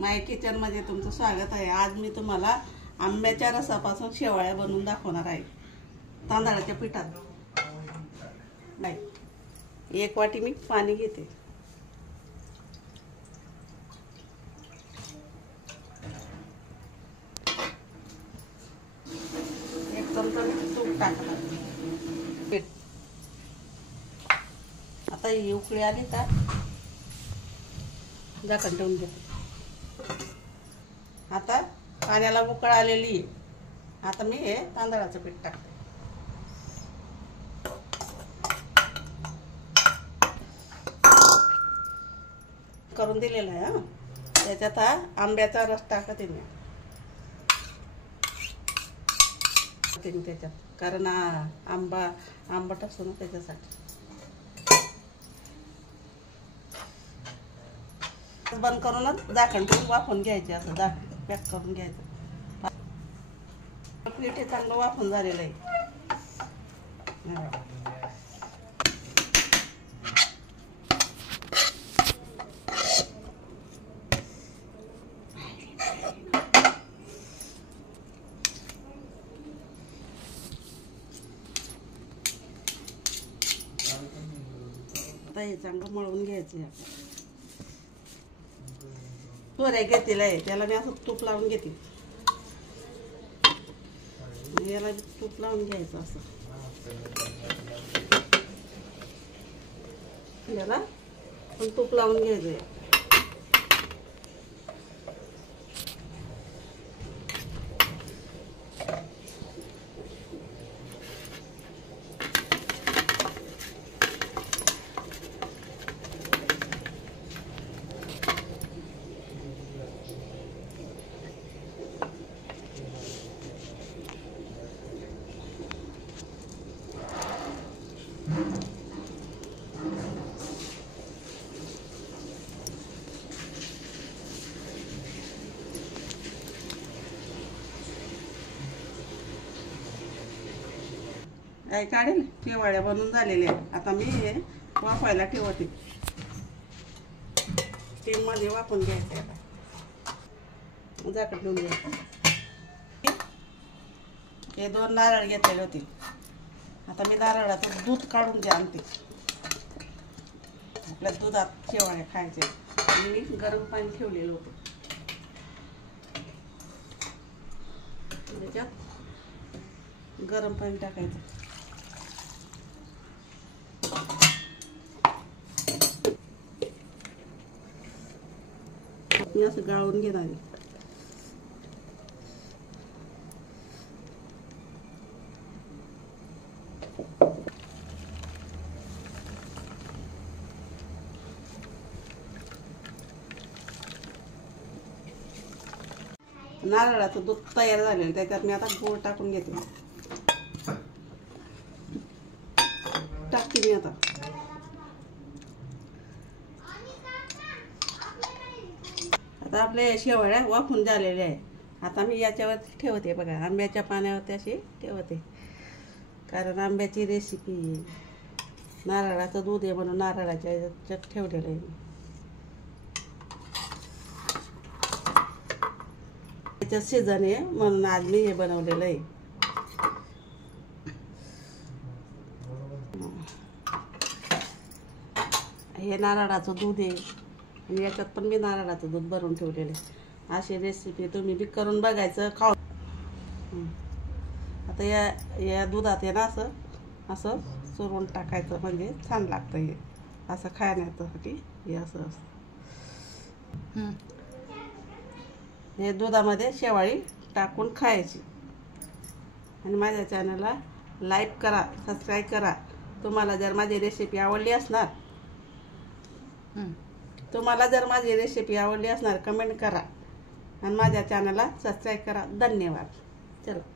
माय kitchen मध्ये तुमचं स्वागत आहे। आज मी तुम्हाला आंब्याच्या रसापासून शेवाळ्या बनवून दाखवणार आहे। तांदळाच्या पिठात नाही 1 वाटी मी पाणी घेते। एक चमचा तूप टाकला। आता ही उकळी आली का झाकण ठेवून घे। आता पाण्याला उकळ आलेली आहे। आता मी हे तांदळाचं पीठ टाकते। करून दिलेला आहे। त्याच्यात हा आंब्याचा रस टाकते मी त्याच्यात, कारण आंबा आंबट असतो ना त्याच्यासाठी। बंद करूनच झाकण ठेवून वाफवून घ्यायचे। असं झाकण पॅक करून घ्यायचं। पीठ हे चांगलं वाफवून झालेलं आहे। आता हे चांगलं मळून घ्यायचं। सोऱ्या घेतलेला आहे, त्याला मी असं तूप लावून घेते। याला तूप लावून घ्यायचं असं। याला पण तूप लावून घ्यायचं। काय काढेल शेवाळ्या बनवून झालेल्या। आता मी हे वाफायला ठेवते। स्टीम मध्ये वाफून घ्यायचे। आता झाकण ठेवून घ्यायचं। हे 2 नारळ घेतलेले होते। आता मी नारळाचं दूध काढून घ्या आणते। आपल्या दुधात शेवाळ्या खायचे। आणि मी गरम पाणी ठेवलेलं होतं। त्याच्यात गरम पाणी टाकायचं। मी असं गाळून घेणार आहे। नारळाचं दूध तयार झालेलं, त्याच्यात मी आता गूळ टाकून घेते। टाकते मी आता। आता आपले शेवाळ्या वाफून झालेल्या आहे। आता मी याच्यावर ठेवते बघा, आंब्याच्या पाण्यावरती अशी ठेवते। कारण आंब्याची रेसिपी नारळाचं दूध आहे म्हणून नारळाच्या याच्यात ठेवलेलं आहे। याच्यात सीझन आहे म्हणून आज मी हे बनवलेलं आहे। हे नारळाचं दूध आहे आणि याच्यात पण मी नारळाचं दूध भरून ठेवलेलं आहे। अशी रेसिपी तुम्ही बी करून बघायचं, खाऊ। आता या दुधात आहे ना असं असं चुरून टाकायचं, म्हणजे छान लागतं हे असं खाण्यासाठी। हे असं हे दुधामध्ये शेवाळी टाकून खायची। आणि माझ्या चॅनलला लाईक करा, सबस्क्राईब करा। तुम्हाला जर माझी रेसिपी आवडली असणार कमेंट करा आणि माझ्या चॅनलला सबस्क्राईब करा। धन्यवाद। चला।